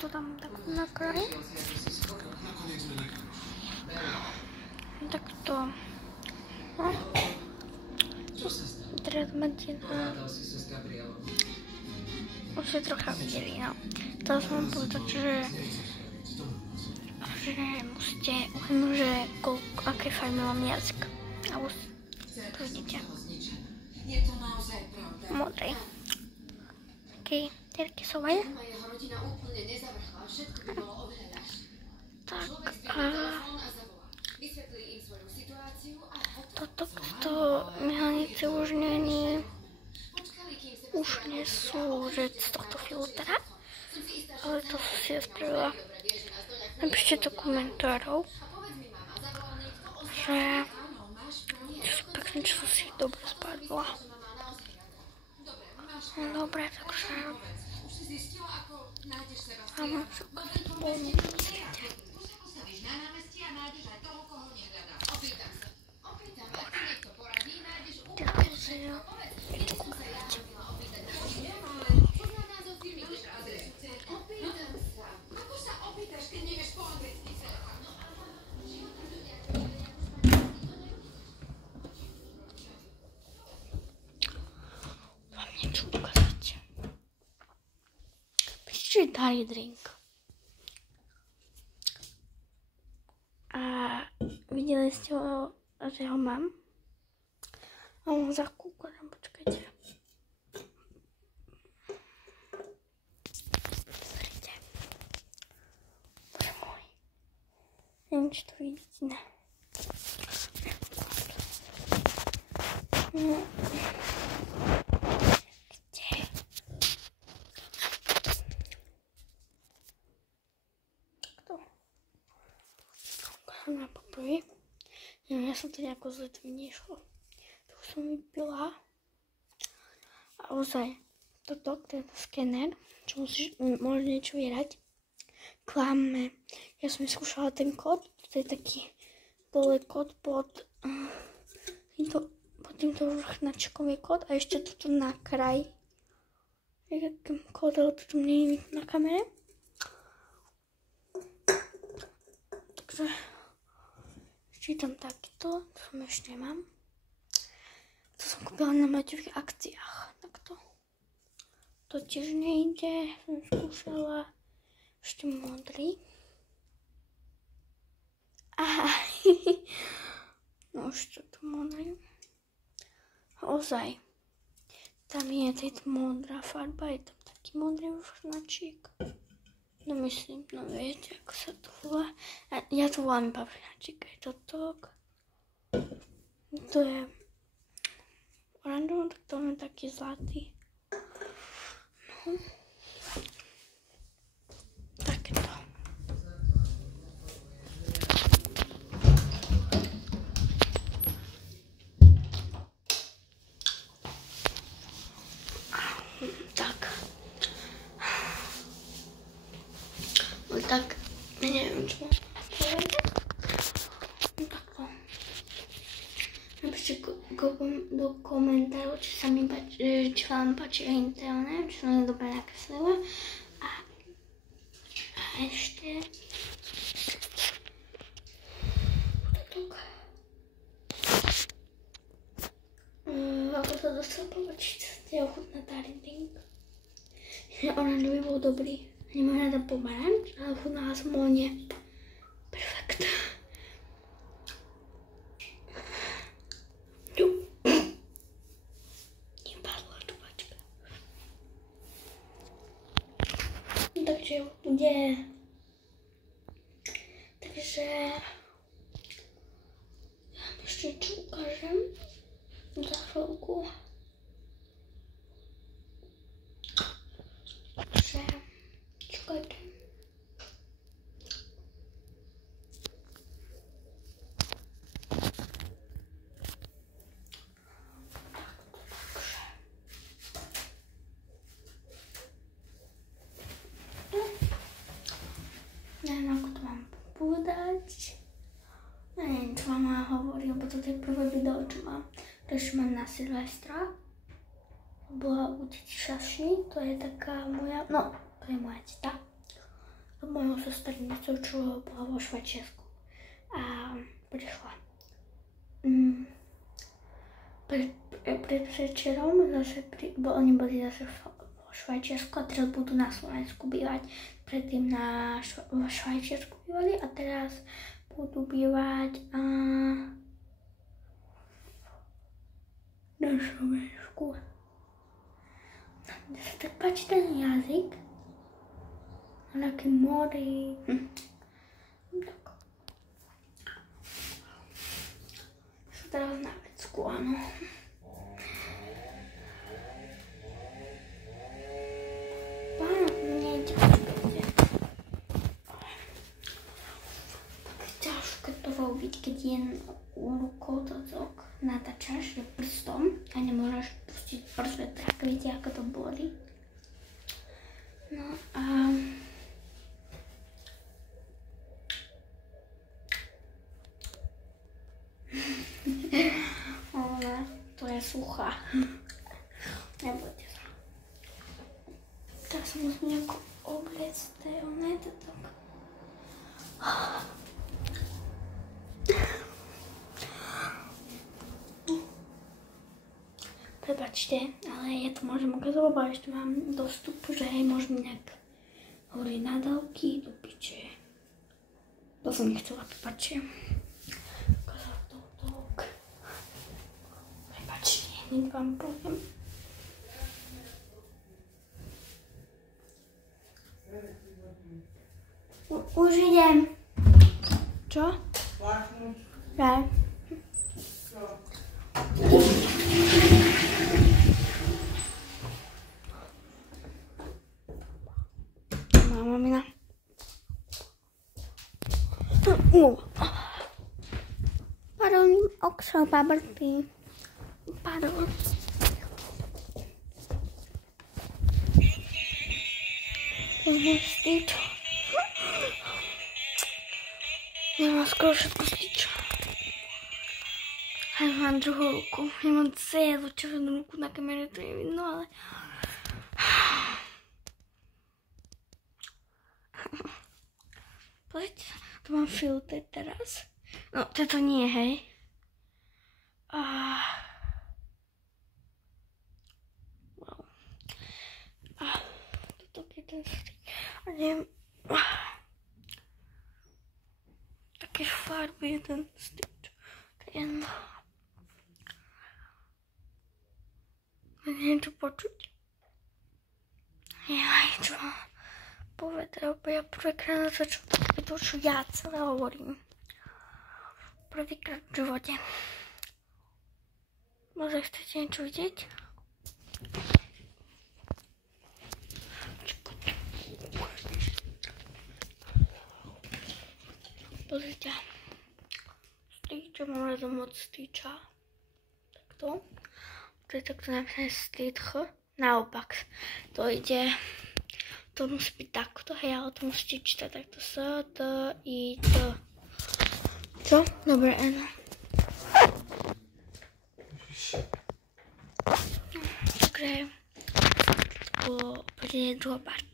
to tam tak na kraji. Tak to. No. Teraz máte už ste trocha videli, no. Teraz mám povedať, že musíte uhnúť, že aké farby mám jazyk. A už to vidíte. Modrý. Taký terkysový. Tak toto myhalnice už nie sú, že z tohto filtra, ale to si ja spravila. Napíšte do komentárov, že sú pekne, čo si dobre spadla. No dobre, takže mám dali drink. A videli ste ho, že ho mám? A on zakúkam, počkajte. Pozrite. Bože môj. Neviem, či to vidíte, ne. Na poprvé. Neviem, ja som to nejako zle to nešlo. To už som vypila. A ozaj, toto, ten skener, čo môže niečo vierať, klame. Ja som vyskúšala ten kód, to je taký dole kód pod týmto vrchnačkom je kód a ešte toto na kraj. Je taký kód, ale to nie je na kamere. Takže čítam takýto, to som ešte nemám. To som kúpila na Maťových akciách. Takto. To tiež nejde, som skúšala. Ešte modrý. Aha, no ešte to modrý. Ozaj. Tam je tejto modrá farba, je tam taký modrý vrchnačík. No myslím, no viete, ako sa to volá. Ja to volám iba vrchnačík, je to tok. To je oranžový, tak to je taký zlatý. No. Takéto. Tak, neviem, čo mám povedať. No takto. Napíšte do komentárov, či vám páči internet, či som je dobre nakreslila. A ešte ako to dostal povedať, či ste ochutná dali drink. Oranžový bol dobrý. Nemám rada pomaranč, ale chutnala som ho nie. Perfekt. Nepadla čupačka. Takže bude. Takže ešte čo ukážem za chvíľku. Neviem, ako to mám povedať. Neviem, čo mama hovorí, lebo toto je prvé video, čo mám. Prečo mám na Silvestra. Bola u teti Šaši, to je taká moja, no, to je moja teta. mojou sesternicou, čo bola vo Švajčiarsku. A prišla. Predvčerom zase, oni boli zase vo Švajčiarsku a teraz budú na Slovensku bývať. Predtým vo Švajčiarsku bývali a teraz budú bývať na Slovensku. Mne sa tak páči ten jazyk. A taký modrý. Tak. Sú teraz na vecku, áno. Pána, nejde, počkajte. Tak ťažké to robiť, keď je rukou toto natáčaš prstom a nemôžeš pustiť prst, tak viete, ako to bolí. No a ona, to je suchá. Nebojte sa. Teraz sa musím nejako obliecť, ona je to tak. Prepačte, ale ja to môžem ukázať, lebo ešte mám dostup, že hej, môžem nejak hovoriť nadávky do piče. To som nechcela, prepačte. Ukázať to tak. Prepačte, hneď vám poviem. Už idem. Čo? Ja. Mamina. Pardon, okso pabrty. Pardon. Stič. Nemám skoro všetko stič. Aj mám druhú ruku. Ja mám celú červenú ruku, na kamere to je vidno, ale... Pozrite, tu mám filter teraz. No, toto nie, hej. Wow. Toto je ten strik. A neviem... Také farby je ten strik. Ten... Nie je to počuť. Jaj, čo mám povedať, lebo ja prvýkrát začal takéto, čo ja celé hovorím. Prvýkrát v živote. Možno chcete niečo vidieť? Pozrite. Stýča, mám razom od stýča. Takto. To je takto napísané stýč. Naopak. To ide... To musí byť takto, hej, ale to musíte čítať takto. S, T, I, T. Čo? Dobre, N. Takže... Bude druhá part.